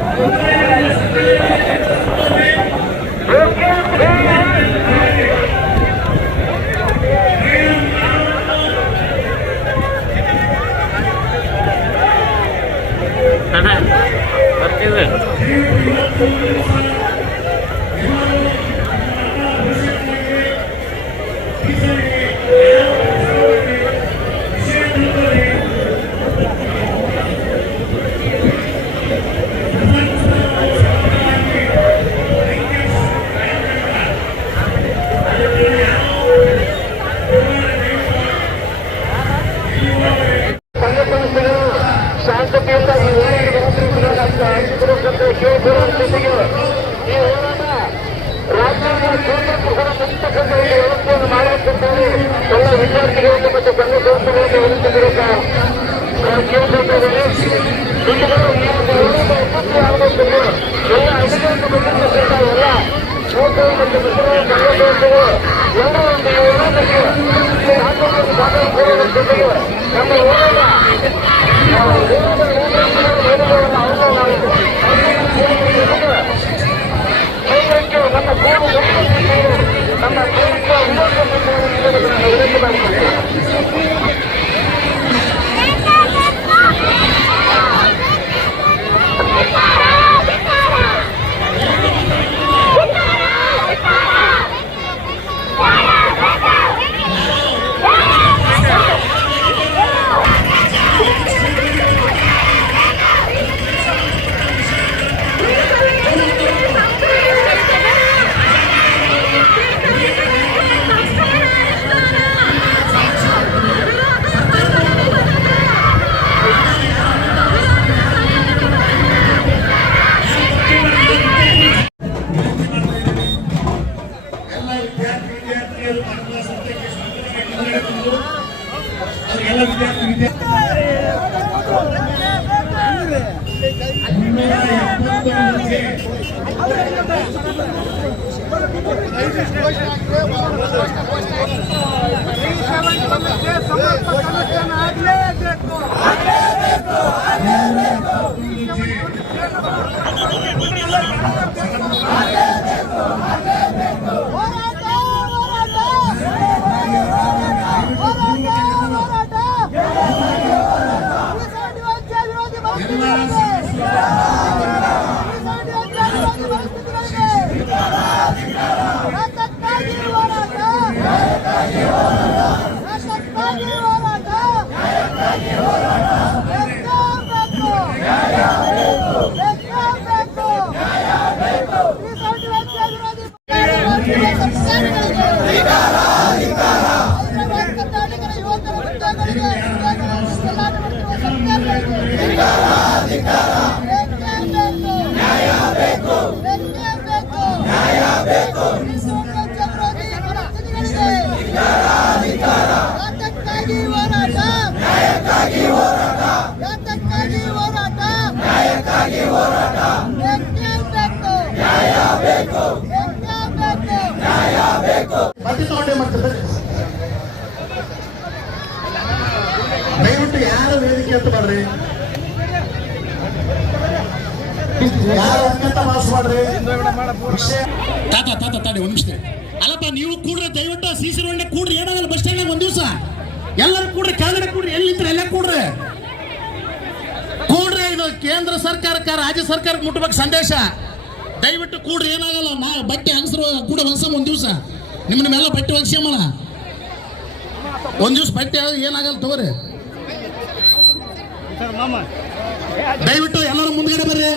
Hãy subscribe cho ಶಾಂತತೆಯಿಂದ ಈ ಊರಿಗೆ ಕೇಳಿಕೊಳ್ಳುವ ಜೊತೆಗೆ ಈ ಹೋರಾಟ ರಾಜ್ಯದ ವ್ಯವಸ್ಥೆಯನ್ನು ಮಾಡಬೇಕೆಂದು ಎಲ್ಲ ವಿದ್ಯಾರ್ಥಿಗಳಿಗೆ ಮತ್ತು ಸಂಘ ಸಂಸ್ಥೆಗಳಿಗೆ ಒಂದು ಹೋರಾಟ ಯಶಸ್ವಿ ಆಗಬೇಕೆಂದು ಎಲ್ಲ ಅಧಿಕಾರಿಗಳು ಬಂದಿರತಕ್ಕಂಥ ಎಲ್ಲ ಮತ್ತು ಒಂದು ಹೋರಾಟಕ್ಕೆ ನಮ್ಮ ಹೋರಾಟ ಅವರಿಗೆಲ್ಲ ವಿದ್ಯಾರ್ಥಿ 了。ಮತ್ತೆ ಮಾಡ್ತಾರೆ. ದಯವಿಟ್ಟು ಯಾರು ವೇದಿಕೆ ಅಂತ ಮಾಡ್ರಿ. ಯಾರು ಮಾಸ್ ಮಾಡ್ರಿ. ತಾತ ತಾತ ತಾಡಿ ಒಂದ್ ನಿಮಿಷ. ಅಲ್ಲಪ್ಪ, ನೀವು ಕೂಡ್ರೆ ದಯವಿಟ್ಟು ಸಿ ಸಿ ರೋಡ್ ಕೂಡ್ರಿ ಏನಾಗಲ್ಲ ಬಸ್ ಸ್ಟ್ಯಾಂಡ್ ಒಂದ್ ದಿವಸ. ಎಲ್ಲರೂ ಕೂಡ್ರಿ, ಕೆಳಗಡೆ ಕೂಡ್ರಿ, ಎಲ್ಲಿ ನಿಂತ್ರೆ ಎಲ್ಲ ಕೂಡ್ರಿ. ಕೂಡ್ರಿ ಇದು ಕೇಂದ್ರ ಸರ್ಕಾರಕ್ಕ, ರಾಜ್ಯ ಸರ್ಕಾರಕ್ಕೆ ಮುಟ್ಬೇಕು ಸಂದೇಶ. ದಯವಿಟ್ಟು ಕೂಡ್ರಿ ಏನಾಗಲ್ಲ, ನಾ ಬಟ್ಟೆ ಹಂಗಸರು ಕೂಡ ಹೊಲ್ಸಮ್ ಒಂದ್ ದಿವಸ. ನಿಮ್ಮ ನಿಮ್ಮೆಲ್ಲ ಬಟ್ಟೆ ಹೊಲ್ಸ್ಯಮ್ಮಲ್ಲ ಒಂದ್ ದಿವಸ ಬಟ್ಟೆ ಏನಾಗಲ್ಲ ತಗೋರಿ ದಯವಿಟ್ಟು ಎಲ್ಲರೂ ಮುಂದ್ಗಡೆ ಬರ್ರಿ